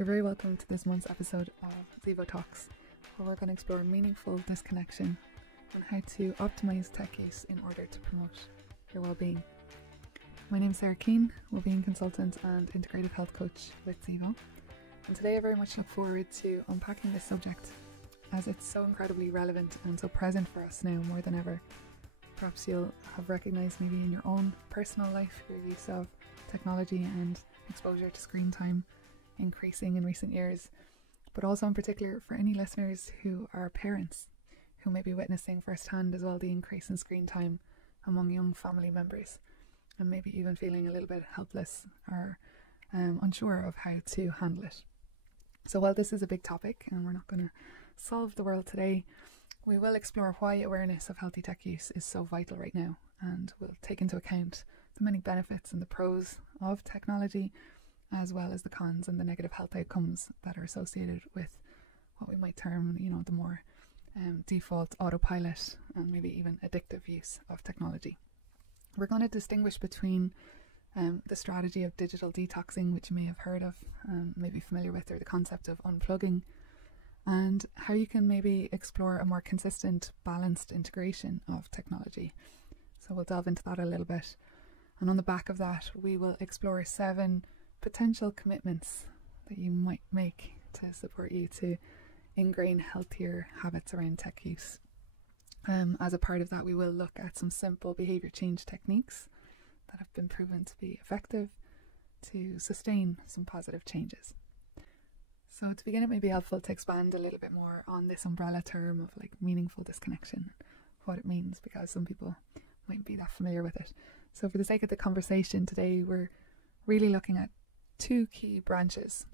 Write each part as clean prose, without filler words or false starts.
You're very welcome to this month's episode of Zevo Talks, where we're going to explore meaningful disconnection and how to optimize tech use in order to promote your well-being. My name is Sarah Keane, Wellbeing Consultant and Integrative Health Coach with Zevo, and today I very much look forward to unpacking this subject as it's so incredibly relevant and so present for us now more than ever. Perhaps you'll have recognised maybe in your own personal life your use of technology and exposure to screen time increasing in recent years, but also in particular for any listeners who are parents who may be witnessing firsthand as well the increase in screen time among young family members, and maybe even feeling a little bit helpless or unsure of how to handle it. So while this is a big topic and we're not going to solve the world today, we will explore why awareness of healthy tech use is so vital right now, and we'll take into account the many benefits and the pros of technology, as well as the cons and the negative health outcomes that are associated with what we might term, the more default autopilot and maybe even addictive use of technology. We're going to distinguish between the strategy of digital detoxing, which you may have heard of, may be familiar with, or the concept of unplugging, and how you can maybe explore a more consistent, balanced integration of technology. So we'll delve into that a little bit. And on the back of that, we will explore 7 potential commitments that you might make to support you to ingrain healthier habits around tech use. As a part of that, we will look at some simple behaviour change techniques that have been proven to be effective to sustain some positive changes. So to begin, it may be helpful to expand a little bit more on this umbrella term of meaningful disconnection, what it means, because some people might be that familiar with it. So for the sake of the conversation today, we're really looking at 2 key branches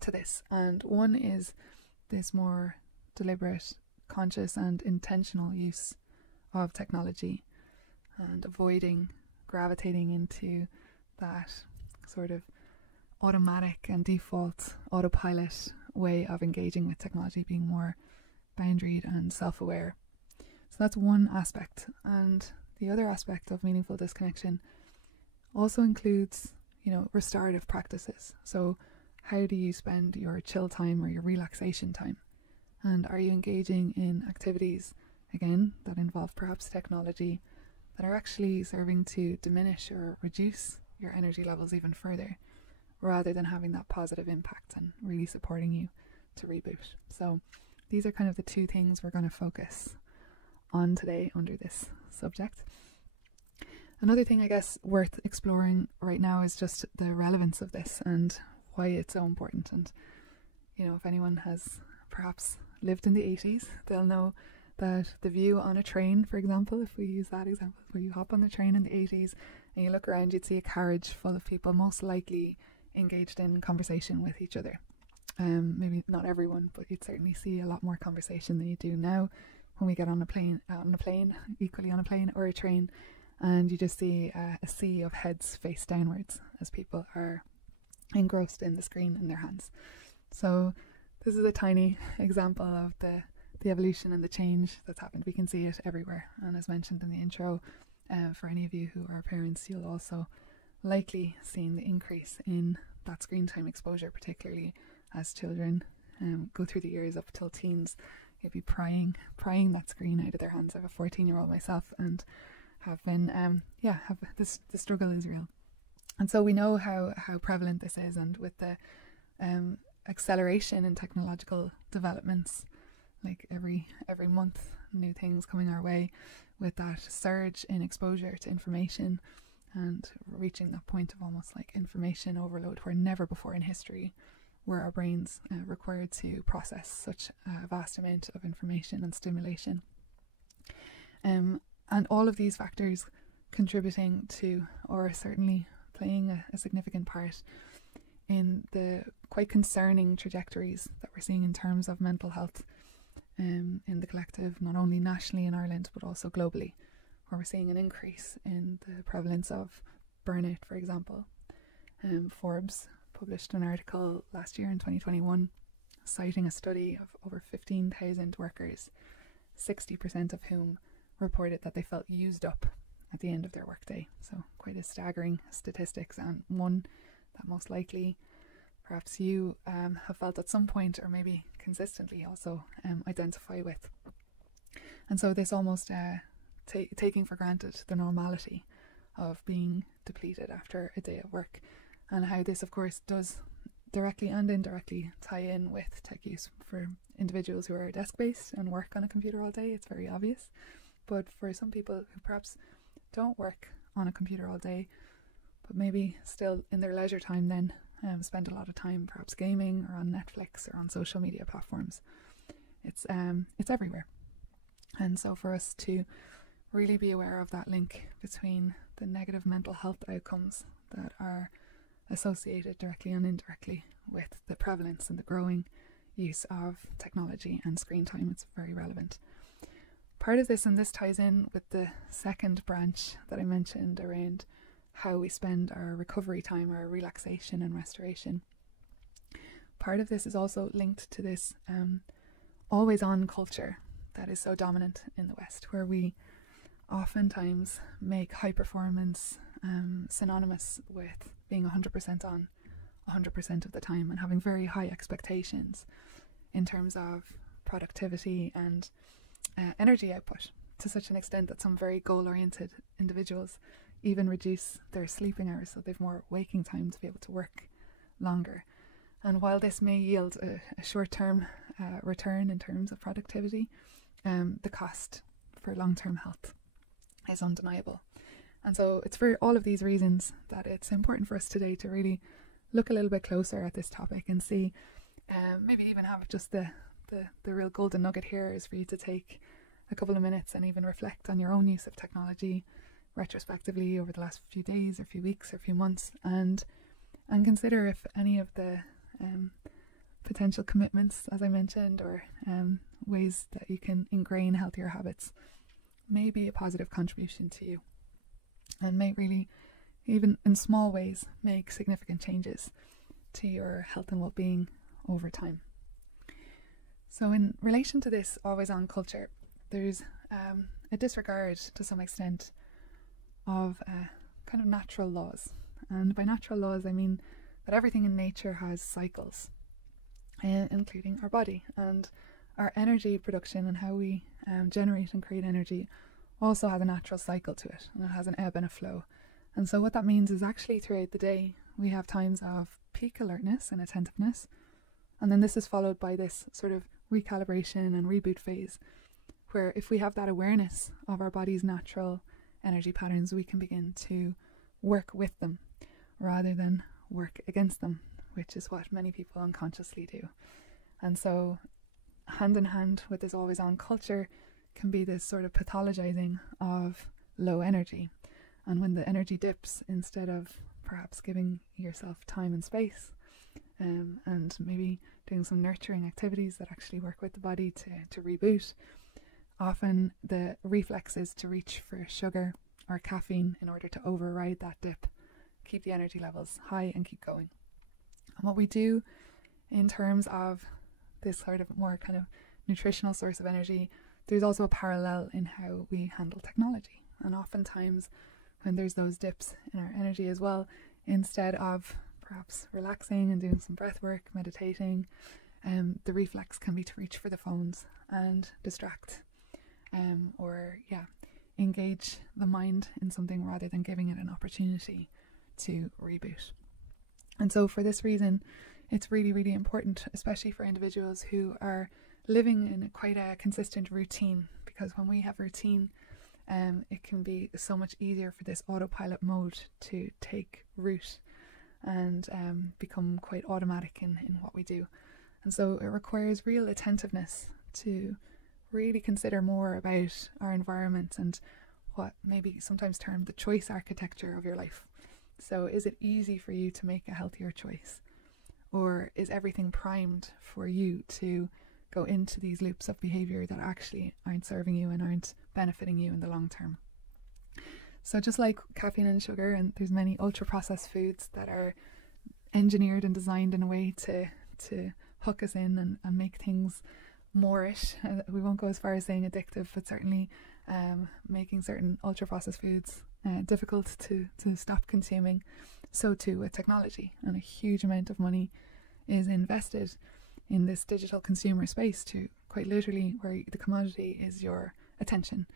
to this, and one is this more deliberate, conscious and intentional use of technology and avoiding gravitating into that sort of automatic and default autopilot way of engaging with technology, being more boundaried and self-aware. So that's one aspect, and the other aspect of meaningful disconnection also includes restorative practices. So how do you spend your chill time or your relaxation time? And are you engaging in activities, again, that involve perhaps technology that are actually serving to diminish or reduce your energy levels even further, rather than having that positive impact and really supporting you to reboot? So these are kind of the 2 things we're going to focus on today under this subject. Another thing I guess worth exploring right now is just the relevance of this and why it's so important. And if anyone has perhaps lived in the 80s, they'll know that the view on a train, for example, if we use that example, where you hop on the train in the 80s and you look around, you'd see a carriage full of people most likely engaged in conversation with each other. Maybe not everyone, but you'd certainly see a lot more conversation than you do now when we get on a plane, equally on a plane or a train, and you just see a sea of heads face downwards as people are engrossed in the screen in their hands. So this is a tiny example of the evolution and the change that's happened. We can see it everywhere, and as mentioned in the intro, for any of you who are parents, you'll also likely seen the increase in that screen time exposure, particularly as children go through the years up till teens. You'll be prying that screen out of their hands. I have a 14-year-old myself, and have been the struggle is real. And so we know how prevalent this is, and with the acceleration in technological developments, like every month new things coming our way, with that surge in exposure to information and reaching that point of almost like information overload, where never before in history were our brains required to process such a vast amount of information and stimulation. And all of these factors contributing to, or certainly playing a significant part in the quite concerning trajectories that we're seeing in terms of mental health in the collective, not only nationally in Ireland, but also globally, where we're seeing an increase in the prevalence of burnout, for example. Forbes published an article last year in 2021 citing a study of over 15,000 workers, 60% of whom reported that they felt used up at the end of their workday. So quite a staggering statistics, and one that most likely perhaps you have felt at some point, or maybe consistently also identify with. And so this almost taking for granted the normality of being depleted after a day of work, and how this of course does directly and indirectly tie in with tech use for individuals who are desk-based and work on a computer all day. It's very obvious. But for some people who perhaps don't work on a computer all day, but maybe still in their leisure time then spend a lot of time perhaps gaming or on Netflix or on social media platforms, it's everywhere. And so for us to really be aware of that link between the negative mental health outcomes that are associated directly and indirectly with the prevalence and the growing use of technology and screen time, it's very relevant. Part of this, and this ties in with the second branch that I mentioned around how we spend our recovery time, our relaxation and restoration. Part of this is also linked to this always on culture that is so dominant in the West, where we oftentimes make high performance synonymous with being 100% on 100% of the time, and having very high expectations in terms of productivity and energy output, to such an extent that some very goal-oriented individuals even reduce their sleeping hours so they've more waking time to be able to work longer. And while this may yield a short-term return in terms of productivity, the cost for long-term health is undeniable. And so it's for all of these reasons that it's important for us today to really look a little bit closer at this topic and see, maybe even have just the real golden nugget here is for you to take a couple of minutes and even reflect on your own use of technology retrospectively over the last few days or few weeks or few months, and consider if any of the potential commitments, as I mentioned, or ways that you can ingrain healthier habits may be a positive contribution to you, and may really, even in small ways, make significant changes to your health and well-being over time. So in relation to this always on culture, there's a disregard to some extent of kind of natural laws. And by natural laws I mean that everything in nature has cycles, including our body, and our energy production and how we generate and create energy also has a natural cycle to it, and it has an ebb and a flow. And so what that means is actually throughout the day we have times of peak alertness and attentiveness, and then this is followed by this sort of recalibration and reboot phase, where if we have that awareness of our body's natural energy patterns, we can begin to work with them rather than work against them, which is what many people unconsciously do. And so hand in hand with this always on culture can be this sort of pathologizing of low energy. And when the energy dips, instead of perhaps giving yourself time and space and maybe doing some nurturing activities that actually work with the body to reboot, often the reflex is to reach for sugar or caffeine in order to override that dip, keep the energy levels high and keep going. And what we do in terms of this sort of more kind of nutritional source of energy, there's also a parallel in how we handle technology. And oftentimes when there's those dips in our energy as well, instead of perhaps relaxing and doing some breath work, meditating, the reflex can be to reach for the phones and distract, or engage the mind in something rather than giving it an opportunity to reboot. And so for this reason, it's really, really important, especially for individuals who are living in quite a consistent routine, because when we have routine, it can be so much easier for this autopilot mode to take root and become quite automatic in what we do. And so it requires real attentiveness to really consider more about our environment and what may be sometimes termed the choice architecture of your life. So is it easy for you to make a healthier choice? Or is everything primed for you to go into these loops of behavior that actually aren't serving you and aren't benefiting you in the long term? So just like caffeine and sugar, and there's many ultra processed foods that are engineered and designed in a way to hook us in and make things moreish. We won't go as far as saying addictive, but certainly making certain ultra processed foods difficult to stop consuming. So too with technology, and a huge amount of money is invested in this digital consumer space to quite literally where the commodity is your attention.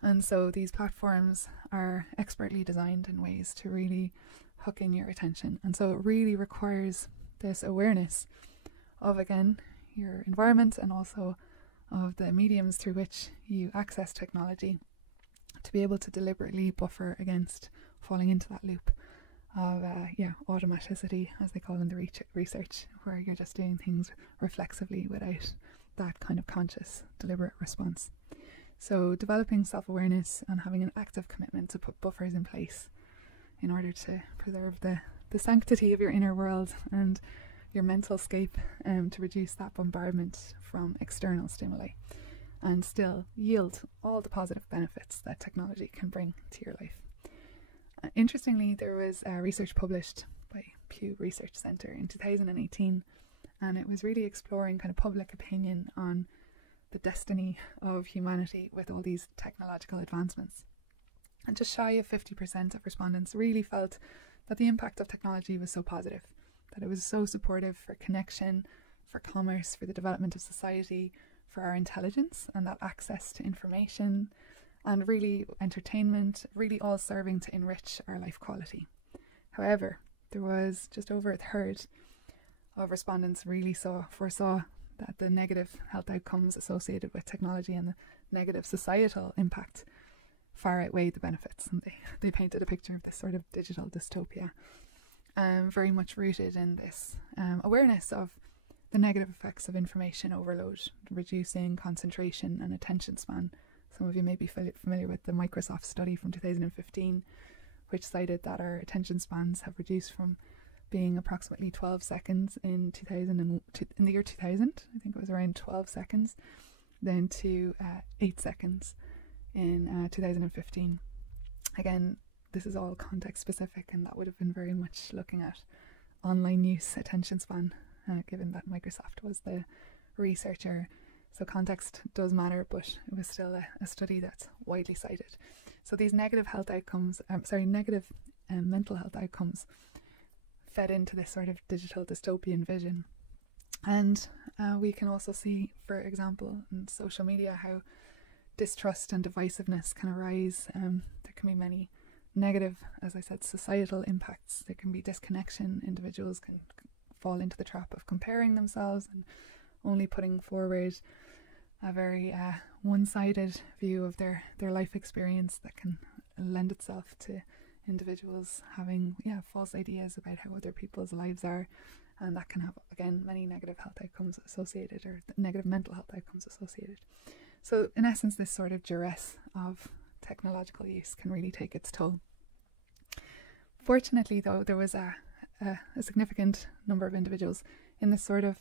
And so these platforms are expertly designed in ways to really hook in your attention. And so it really requires this awareness of, again, your environment and also of the mediums through which you access technology to be able to deliberately buffer against falling into that loop of automaticity, as they call in the research, where you're just doing things reflexively without that kind of conscious, deliberate response. So developing self-awareness and having an active commitment to put buffers in place in order to preserve the sanctity of your inner world and your mental scape, to reduce that bombardment from external stimuli and still yield all the positive benefits that technology can bring to your life. Interestingly, there was research published by Pew Research Center in 2018, and it was really exploring kind of public opinion on the destiny of humanity with all these technological advancements. And just shy of 50% of respondents really felt that the impact of technology was so positive, that it was so supportive for connection, for commerce, for the development of society, for our intelligence and that access to information, and really entertainment, really all serving to enrich our life quality. However, there was just over a third of respondents really foresaw that the negative health outcomes associated with technology and the negative societal impact far outweighed the benefits. And they painted a picture of this sort of digital dystopia, very much rooted in this awareness of the negative effects of information overload, reducing concentration and attention span. Some of you may be familiar with the Microsoft study from 2015, which cited that our attention spans have reduced from being approximately 12 seconds in the year 2000, I think it was around 12 seconds, then to 8 seconds in 2015. Again, this is all context specific, and that would have been very much looking at online use attention span, given that Microsoft was the researcher. So context does matter, but it was still a study that's widely cited. So these negative health outcomes, negative mental health outcomes fed into this sort of digital dystopian vision. And we can also see, for example, in social media, how distrust and divisiveness can arise. There can be many negative, as I said, societal impacts. There can be disconnection. Individuals can fall into the trap of comparing themselves and only putting forward a very one-sided view of their life experience that can lend itself to individuals having false ideas about how other people's lives are, and that can have, again, many negative health outcomes associated, or negative mental health outcomes associated. So in essence, this sort of duress of technological use can really take its toll. Fortunately, though, there was a significant number of individuals in this sort of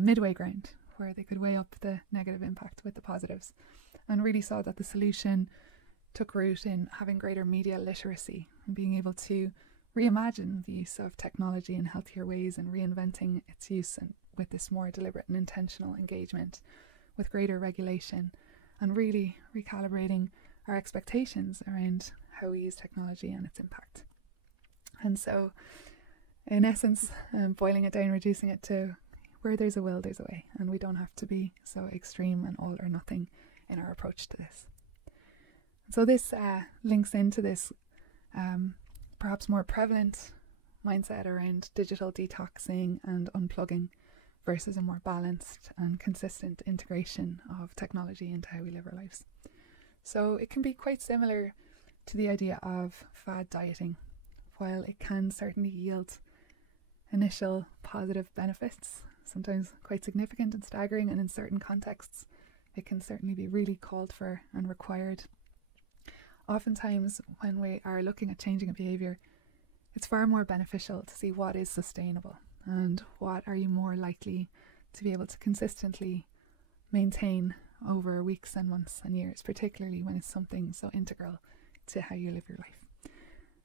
midway ground where they could weigh up the negative impact with the positives, and really saw that the solution took root in having greater media literacy and being able to reimagine the use of technology in healthier ways and reinventing its use and with this more deliberate and intentional engagement with greater regulation, and really recalibrating our expectations around how we use technology and its impact. And so, in essence, boiling it down, reducing it to where there's a will, there's a way, and we don't have to be so extreme and all or nothing in our approach to this. So this links into this perhaps more prevalent mindset around digital detoxing and unplugging versus a more balanced and consistent integration of technology into how we live our lives. So it can be quite similar to the idea of fad dieting. While it can certainly yield initial positive benefits, sometimes quite significant and staggering, and in certain contexts it can certainly be really called for and required. Oftentimes when we are looking at changing a behaviour, it's far more beneficial to see what is sustainable and what are you more likely to be able to consistently maintain over weeks and months and years, particularly when it's something so integral to how you live your life.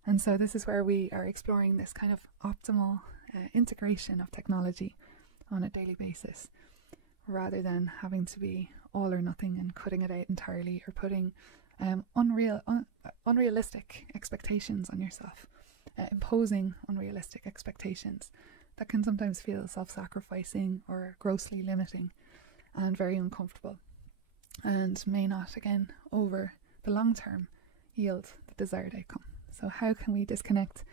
And so this is where we are exploring this kind of optimal integration of technology on a daily basis, rather than having to be all or nothing and cutting it out entirely, or putting unrealistic expectations on yourself, imposing unrealistic expectations that can sometimes feel self-sacrificing or grossly limiting and very uncomfortable, and may not, again, over the long term, yield the desired outcome. So how can we disconnect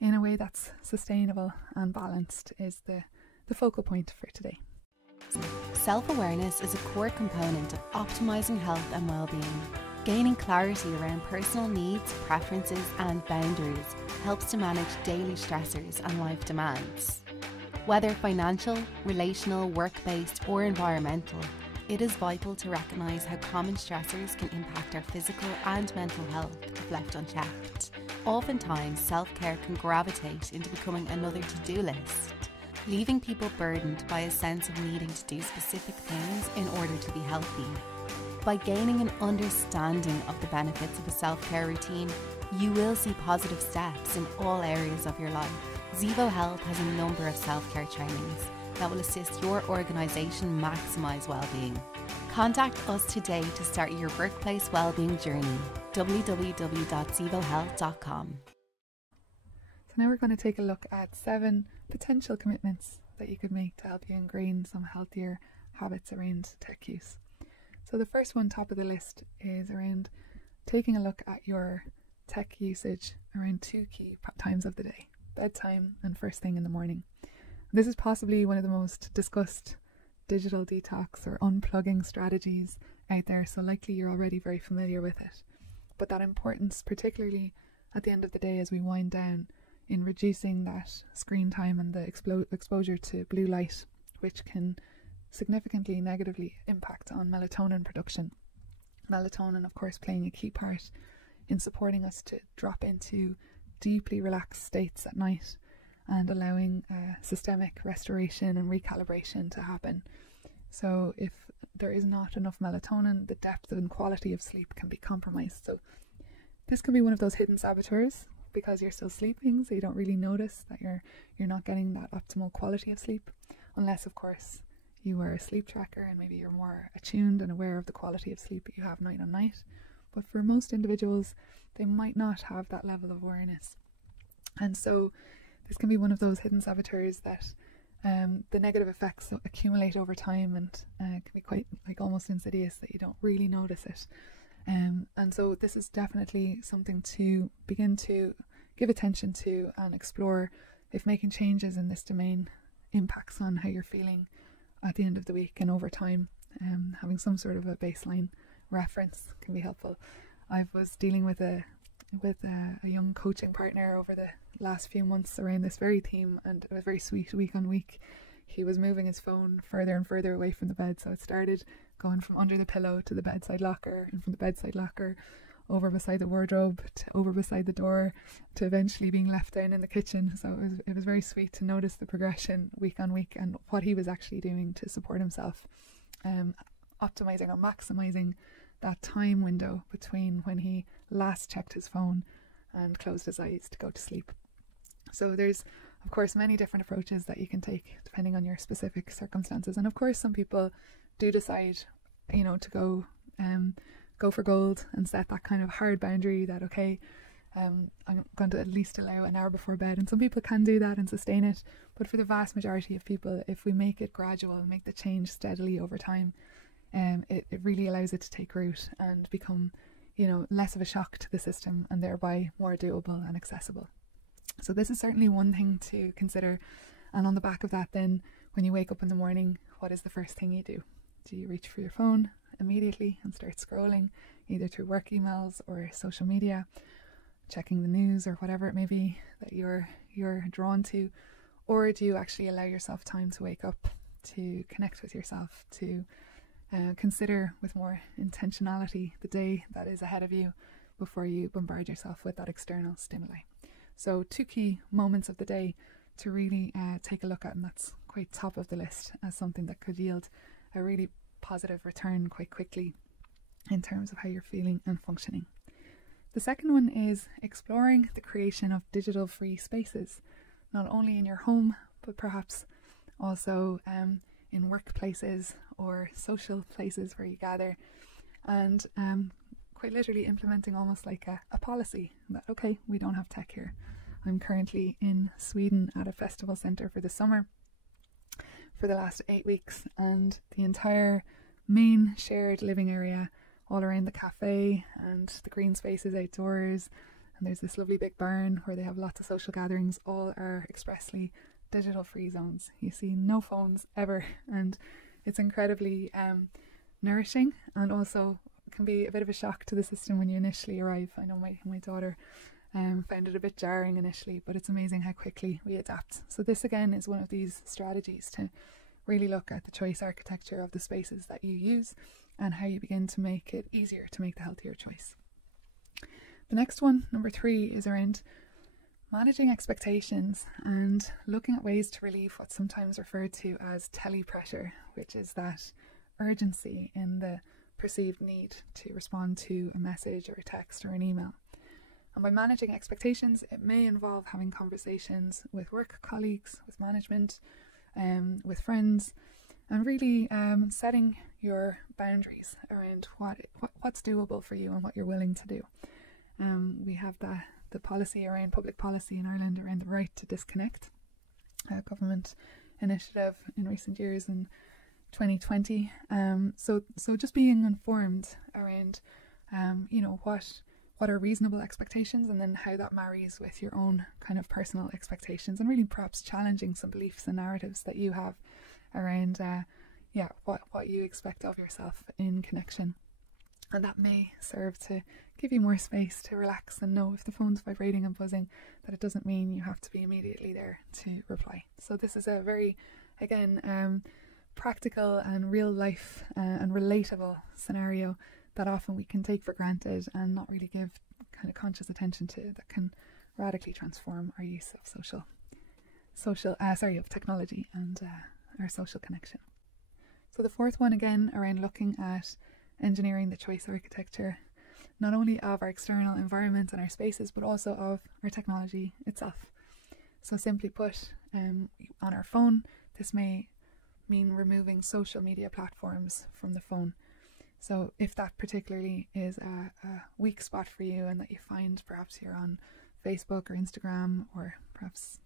in a way that's sustainable and balanced is the focal point for today. Self-awareness is a core component of optimizing health and well-being. Gaining clarity around personal needs, preferences and boundaries helps to manage daily stressors and life demands. Whether financial, relational, work-based or environmental, it is vital to recognise how common stressors can impact our physical and mental health if left unchecked. Oftentimes, self-care can gravitate into becoming another to-do list, leaving people burdened by a sense of needing to do specific things in order to be healthy. By gaining an understanding of the benefits of a self-care routine, you will see positive steps in all areas of your life. Zevo Health has a number of self-care trainings that will assist your organisation maximise well-being. Contact us today to start your workplace well-being journey. www.zevohealth.com. So now we're going to take a look at 7 potential commitments that you could make to help you ingrain some healthier habits around tech use. So the first one, top of the list, is around taking a look at your tech usage around 2 key times of the day: bedtime and first thing in the morning. This is possibly one of the most discussed digital detox or unplugging strategies out there, so likely you're already very familiar with it. But that importance, particularly at the end of the day as we wind down, in reducing that screen time and the exposure to blue light, which can significantly negatively impact on melatonin production. Melatonin, of course, playing a key part in supporting us to drop into deeply relaxed states at night and allowing systemic restoration and recalibration to happen. So if there is not enough melatonin, the depth and quality of sleep can be compromised. So this can be one of those hidden saboteurs because you're still sleeping, so you don't really notice that you're not getting that optimal quality of sleep, unless of course you wear a sleep tracker and maybe you're more attuned and aware of the quality of sleep that you have night on night. But for most individuals, they might not have that level of awareness, and so this can be one of those hidden saboteurs that the negative effects accumulate over time and can be quite almost insidious, that you don't really notice it. And so this is definitely something to begin to give attention to and explore if making changes in this domain impacts on how you're feeling at the end of the week and over time. Having some sort of a baseline reference can be helpful. I was dealing with a young coaching partner over the last few months around this very theme, and it was very sweet. Week on week he was moving his phone further and further away from the bed, so it started going from under the pillow to the bedside locker, and from the bedside locker over beside the wardrobe to over beside the door to eventually being left down in the kitchen. So it was very sweet to notice the progression week on week and what he was actually doing to support himself, optimizing or maximizing that time window between when he last checked his phone and closed his eyes to go to sleep. So there's of course many different approaches that you can take depending on your specific circumstances, and of course some people do decide, to go for gold and set that kind of hard boundary that okay, I'm going to at least allow an hour before bed, and some people can do that and sustain it. But for the vast majority of people, if we make it gradual and make the change steadily over time, it really allows it to take root and become less of a shock to the system, and thereby more doable and accessible. So this is certainly one thing to consider. And on the back of that, then when you wake up in the morning, what is the first thing you do? Do you reach for your phone immediately and start scrolling either through work emails or social media, checking the news or whatever it may be that you're drawn to? Or do you actually allow yourself time to wake up, to connect with yourself, to consider with more intentionality the day that is ahead of you before you bombard yourself with that external stimuli? So 2 key moments of the day to really take a look at, and that's quite top of the list as something that could yield a really positive return quite quickly in terms of how you're feeling and functioning. The second one is exploring the creation of digital free spaces, not only in your home, but perhaps also in workplaces or social places where you gather, and quite literally implementing almost like a policy that, okay, we don't have tech here. I'm currently in Sweden at a festival centre for the summer for the last 8 weeks, and the entire main shared living area all around the cafe and the green spaces outdoors, and there's this lovely big barn where they have lots of social gatherings, all are expressly digital free zones. You see no phones ever, and it's incredibly nourishing, and also can be a bit of a shock to the system when you initially arrive. I know my daughter found it a bit jarring initially, but it's amazing how quickly we adapt. So this again is one of these strategies to really look at the choice architecture of the spaces that you use and how you begin to make it easier to make the healthier choice. The next one, number 3, is around managing expectations and looking at ways to relieve what's sometimes referred to as telepressure, which is that urgency in the perceived need to respond to a message or a text or an email. And by managing expectations, it may involve having conversations with work colleagues, with management, with friends, and really setting your boundaries around what's doable for you and what you're willing to do. We have the policy around public policy in Ireland around the right to disconnect, a government initiative in recent years in 2020. So just being informed around, what are reasonable expectations, and then how that marries with your own kind of personal expectations, and really perhaps challenging some beliefs and narratives that you have around what you expect of yourself in connection. And that may serve to give you more space to relax and know if the phone's vibrating and buzzing that it doesn't mean you have to be immediately there to reply. So this is a very, again, practical and real life and relatable scenario that often we can take for granted and not really give kind of conscious attention to, that can radically transform our use of technology and our social connection. So the 4th one, again, around looking at engineering the choice architecture, not only of our external environment and our spaces, but also of our technology itself. So simply put, on our phone, this may mean removing social media platforms from the phone. So if that particularly is a weak spot for you, and that you find perhaps you're on Facebook or Instagram or perhaps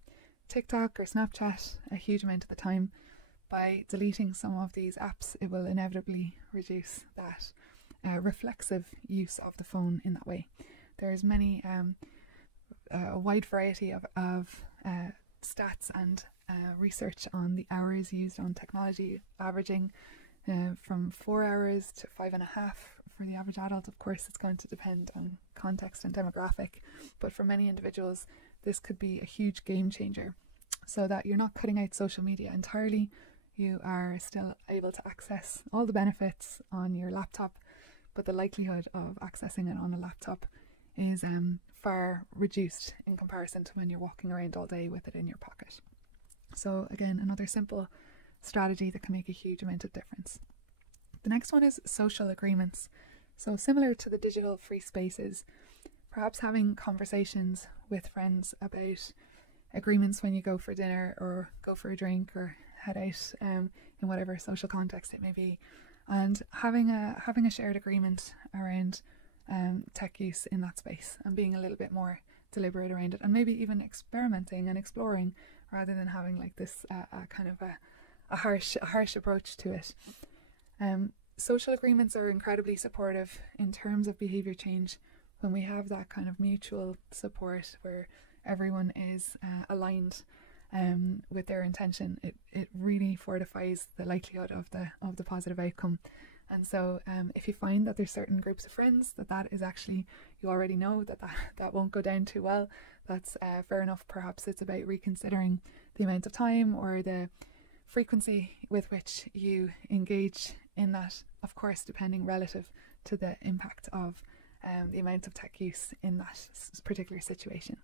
TikTok or Snapchat a huge amount of the time, by deleting some of these apps, it will inevitably reduce that reflexive use of the phone in that way. There's many, a wide variety of stats and research on the hours used on technology, averaging from 4 hours to 5.5 for the average adult. Of course, it's going to depend on context and demographic, but for many individuals, this could be a huge game changer, so that you're not cutting out social media entirely. You are still able to access all the benefits on your laptop, but the likelihood of accessing it on a laptop is far reduced in comparison to when you're walking around all day with it in your pocket. So again, another simple strategy that can make a huge amount of difference. The next one is social agreements. So similar to the digital free spaces, perhaps having conversations with friends about agreements when you go for dinner or go for a drink or head out in whatever social context it may be, and having a shared agreement around tech use in that space, and being a little bit more deliberate around it, and maybe even experimenting and exploring rather than having like this kind of a harsh approach to it. Social agreements are incredibly supportive in terms of behaviour change when we have that kind of mutual support where everyone is aligned with their intention. It really fortifies the likelihood of the positive outcome. And so if you find that there's certain groups of friends that is actually, you already know that won't go down too well, that's fair enough. Perhaps it's about reconsidering the amount of time or the frequency with which you engage in that, of course depending relative to the impact of the amount of tech use in that particular situation.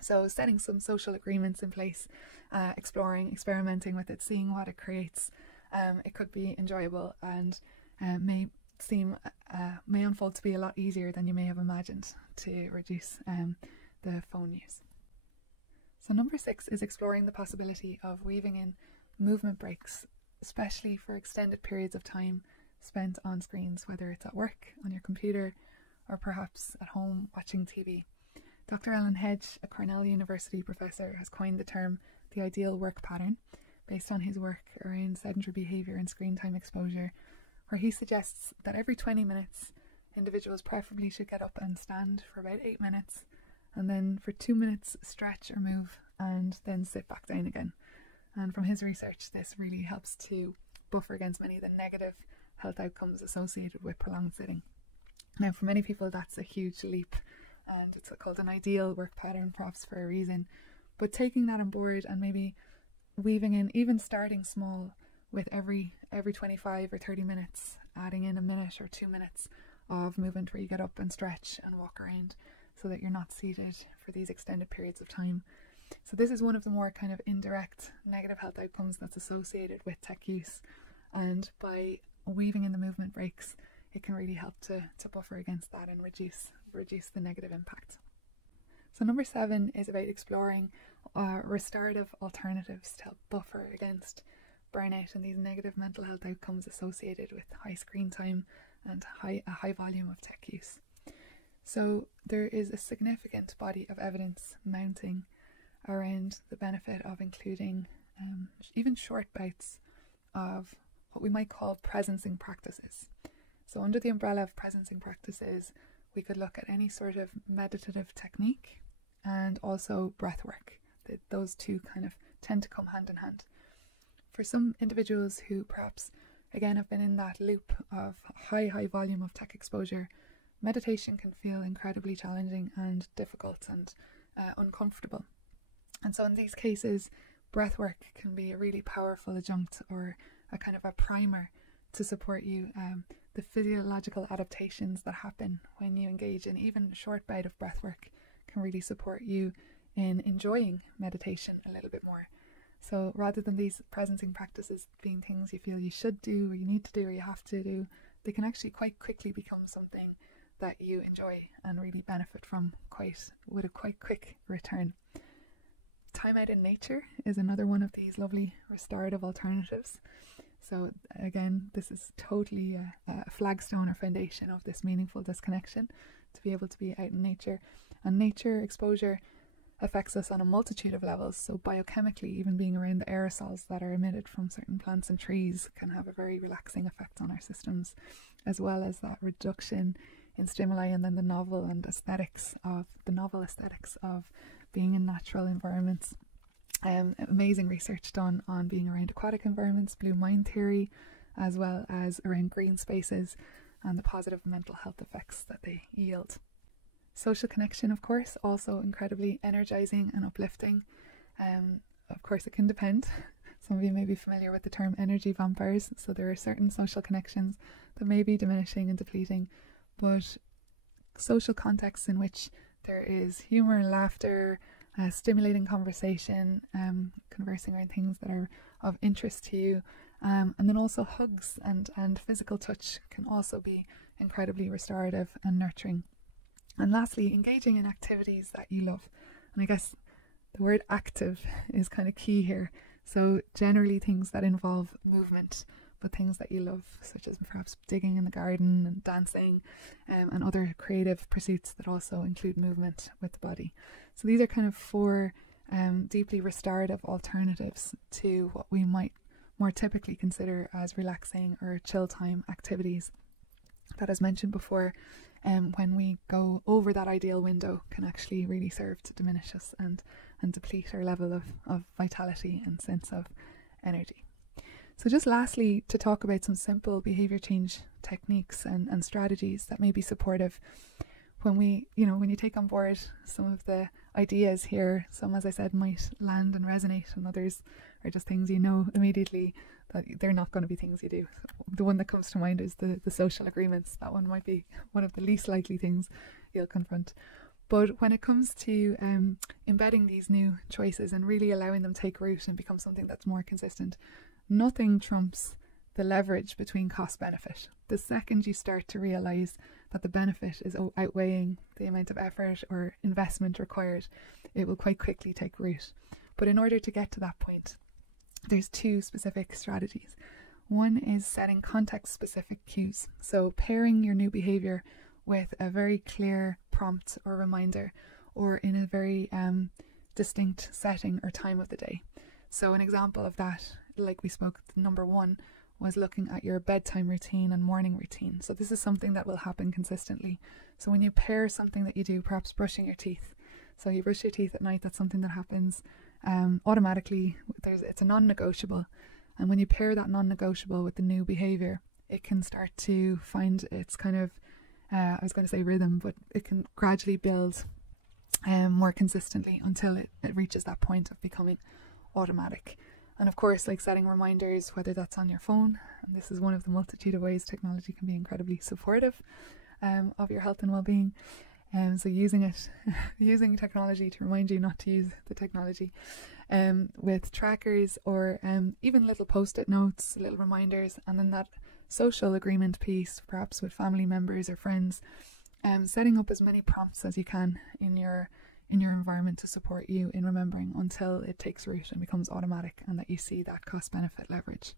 So setting some social agreements in place, exploring, experimenting with it, seeing what it creates, it could be enjoyable and may unfold to be a lot easier than you may have imagined to reduce the phone use. So number 6 is exploring the possibility of weaving in movement breaks, especially for extended periods of time spent on screens, whether it's at work, on your computer, or perhaps at home watching TV. Dr. Ellen Hedge, a Cornell University professor, has coined the term the ideal work pattern based on his work around sedentary behaviour and screen time exposure, where he suggests that every 20 minutes individuals preferably should get up and stand for about 8 minutes, and then for 2 minutes stretch or move, and then sit back down again. And from his research, this really helps to buffer against many of the negative health outcomes associated with prolonged sitting. Now, for many people that's a huge leap, and it's called an ideal work pattern perhaps for a reason, but taking that on board and maybe weaving in, even starting small with every 25 or 30 minutes, adding in a minute or 2 minutes of movement where you get up and stretch and walk around so that you're not seated for these extended periods of time. So this is one of the more kind of indirect negative health outcomes that's associated with tech use, and by weaving in the movement breaks, it can really help to buffer against that and reduce the negative impact. So number 7 is about exploring restorative alternatives to help buffer against burnout and these negative mental health outcomes associated with high screen time and a high volume of tech use. So there is a significant body of evidence mounting around the benefit of including even short bouts of what we might call presencing practices. So under the umbrella of presencing practices, we could look at any sort of meditative technique and also breath work. Those two kind of tend to come hand in hand. For some individuals who perhaps, again, have been in that loop of high volume of tech exposure, meditation can feel incredibly challenging and difficult and uncomfortable. And so in these cases, breath work can be a really powerful adjunct or a kind of a primer to support you. The physiological adaptations that happen when you engage in even a short bout of breath work can really support you in enjoying meditation a little bit more. So rather than these presencing practices being things you feel you should do or you need to do or you have to do, they can actually quite quickly become something that you enjoy and really benefit from with a quite quick return. Time out in nature is another one of these lovely restorative alternatives. So again, this is totally a flagstone or foundation of this meaningful disconnection, to be able to be out in nature. And nature exposure affects us on a multitude of levels. So biochemically, even being around the aerosols that are emitted from certain plants and trees can have a very relaxing effect on our systems, as well as that reduction in stimuli and then the novel aesthetics of being in natural environments. Amazing research done on being around aquatic environments, blue mind theory, as well as around green spaces and the positive mental health effects that they yield. Social connection, of course, also incredibly energizing and uplifting. Of course, it can depend. Some of you may be familiar with the term energy vampires. So there are certain social connections that may be diminishing and depleting, but social contexts in which there is humor, laughter, stimulating conversation, conversing around things that are of interest to you, and then also hugs and physical touch can also be incredibly restorative and nurturing. And lastly, engaging in activities that you love. And I guess the word active is kind of key here. So generally things that involve movement, but things that you love, such as perhaps digging in the garden and dancing, and other creative pursuits that also include movement with the body. So these are kind of 4 deeply restorative alternatives to what we might more typically consider as relaxing or chill time activities that, as mentioned before, when we go over that ideal window, can actually really serve to diminish us and deplete our level of vitality and sense of energy. So just lastly, to talk about some simple behaviour change techniques and strategies that may be supportive when you take on board some of the ideas here. Some, as I said, might land and resonate, and others are just things you know immediately that they're not going to be things you do. The one that comes to mind is the social agreements. That one might be one of the least likely things you'll confront. But when it comes to embedding these new choices and really allowing them to take root and become something that's more consistent, nothing trumps the leverage between cost benefit. The second you start to realise that the benefit is outweighing the amount of effort or investment required, it will quite quickly take root. But in order to get to that point, there's 2 specific strategies. One is setting context-specific cues. So pairing your new behaviour with a very clear prompt or reminder, or in a very distinct setting or time of the day. So an example of that, like we spoke, number one was looking at your bedtime routine and morning routine. So this is something that will happen consistently. So when you pair something that you do, perhaps brushing your teeth, so you brush your teeth at night, that's something that happens automatically. It's a non-negotiable, and when you pair that non-negotiable with the new behavior, it can start to find its kind of I was going to say rhythm, but it can gradually build more consistently until it reaches that point of becoming automatic. And of course, like setting reminders, whether that's on your phone, and this is one of the multitude of ways technology can be incredibly supportive of your health and well-being. So using technology to remind you not to use the technology, with trackers or even little post-it notes, little reminders, and then that social agreement piece, perhaps with family members or friends, setting up as many prompts as you can in your environment to support you in remembering until it takes root and becomes automatic, and that you see that cost benefit leverage.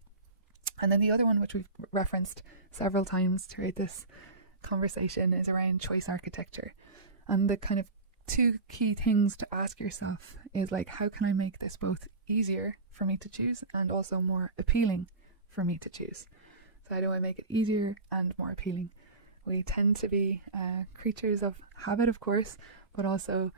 And then the other one, which we've referenced several times throughout this conversation, is around choice architecture. And the kind of two key things to ask yourself is like, how can I make this both easier for me to choose and also more appealing for me to choose? So how do I make it easier and more appealing? We tend to be creatures of habit, of course, but also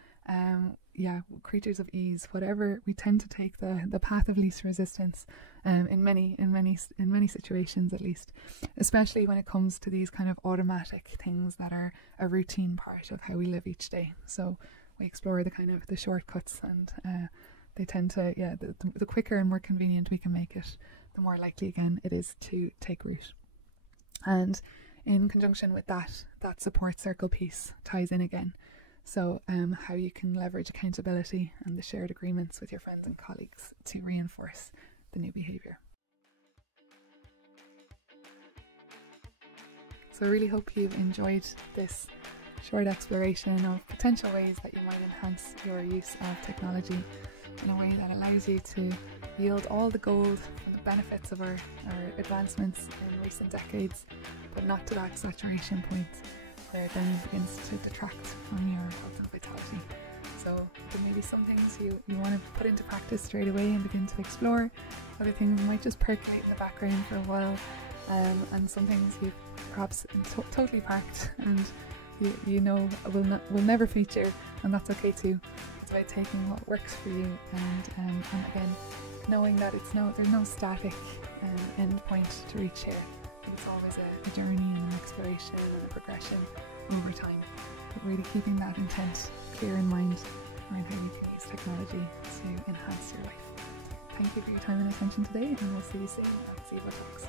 creatures of ease. Whatever, we tend to take the path of least resistance in many situations, at least, especially when it comes to these kind of automatic things that are a routine part of how we live each day. So we explore the kind of the shortcuts, and they tend to the quicker and more convenient we can make it, the more likely again it is to take root. And in conjunction with that support circle piece ties in again. So how you can leverage accountability and the shared agreements with your friends and colleagues to reinforce the new behaviour. So I really hope you've enjoyed this short exploration of potential ways that you might enhance your use of technology in a way that allows you to yield all the gold from the benefits of our advancements in recent decades, but not to that saturation point where it then begins to detract from your health and vitality. So there may be some things you want to put into practice straight away and begin to explore. Other things might just percolate in the background for a while, and some things you've perhaps totally parked and you know will never feature, and that's okay too. It's about taking what works for you, and again, knowing that there's no static end point to reach here. It's always a journey and an exploration and a progression over time, but really keeping that intent clear in mind around how you can use technology to enhance your life. Thank you for your time and attention today, and we'll see you soon at Zevo Talks.